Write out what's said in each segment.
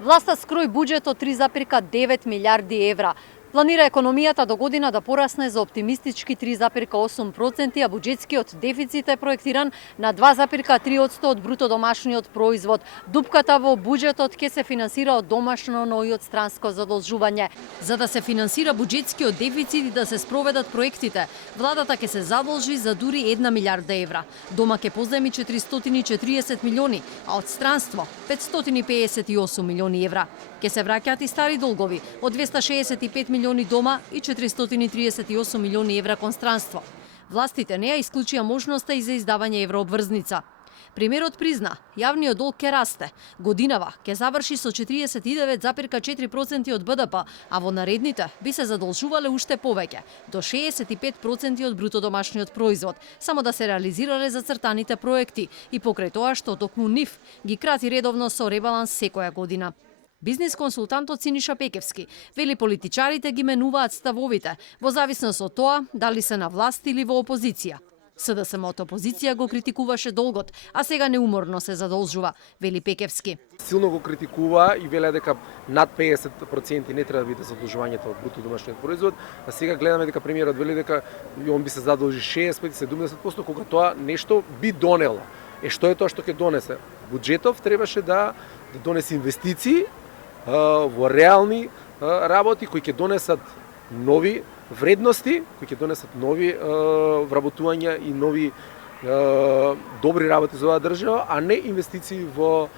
Власта скрои буџет од 3,9 милиарди евра. Планира економијата до година да порасне за оптимистички 3,8%, а буџетскиот дефицит е проектиран на 2,3% од бруто домашниот производ. Дупката во буџетот ќе се финансира од домашно, но и од странско задолжување. За да се финансира буџетскиот дефицит и да се спроведат проектите, владата ќе се задолжи за дури 1 милиарда евра. Дома ќе позајми 440 милиони, а од странство 558 милиони евра. Ќе се враќаат и стари долгови од 265 милиони дома и 438 милиони евра кон странство. Властите не ја исклучија можноста и за издавање еврообврзница. Премиерот призна, јавниот долг ќе расте. Годинава ќе заврши со 49,4% од БДП, а во наредните би се задолжувале уште повеќе, до 65% од бруто домашниот производ, само да се реализирале зацртаните проекти и покрај тоа што токму нив ги крати редовно со ребаланс секоја година. Бизнис консултантот Синиша Пекевски вели политичарите ги менуваат ставовите во зависност од тоа дали се на власт или во опозиција. СДСМ од опозиција го критикуваше долгот, а сега неуморно се задолжува, вели Пекевски. Силно го критикува и веле дека над 50% не треба да биде задолжувањето од бруто домашниот производ, а сега гледаме дека премиерот вели дека он би се задолжи 65-70%, кога тоа нешто би донело. Што е тоа што ќе донесе? Буџетов требаше да донесе инвестиции во реални работи кои ќе донесат нови вредности, кои ќе донесат нови вработувања и нови добри работи за оваа држава, а не инвестиции во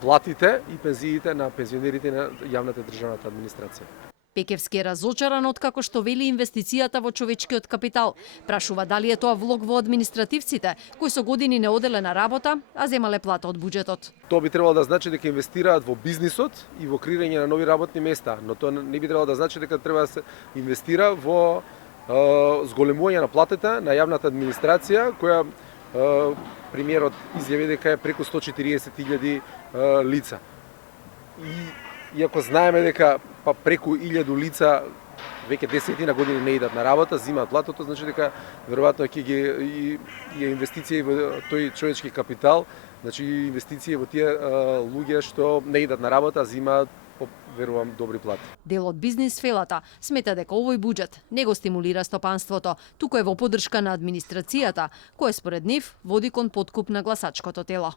платите и пензиите на пензионерите на јавната државната администрација. Пекевски е разочаран откако што вели инвестицијата во човечкиот капитал. Прашува дали е тоа влог во административците, кои со години не оделе на работа, а земале плата од буџетот. Тоа би требало да значи дека инвестираат во бизнисот и во креирање на нови работни места, но тоа не би требало да значи дека треба да се инвестира во зголемување на платите на јавната администрација, која премиерот изјави дека е преку 140.000 лица. Иако знаеме дека преку 1000 лица веќе десетина години не идат на работа, зимаат платото, значи дека веројатно ќе ги инвестиции во тој човечки капитал, значи инвестиции во тие луѓе што не идат на работа, а зимаат верувам добри плати. Дел од бизнис сфелата смета дека овој буџет не го стимулира стопанството, туку е во поддршка на администрацијата, која според нив води кон подкуп на гласачкото тело.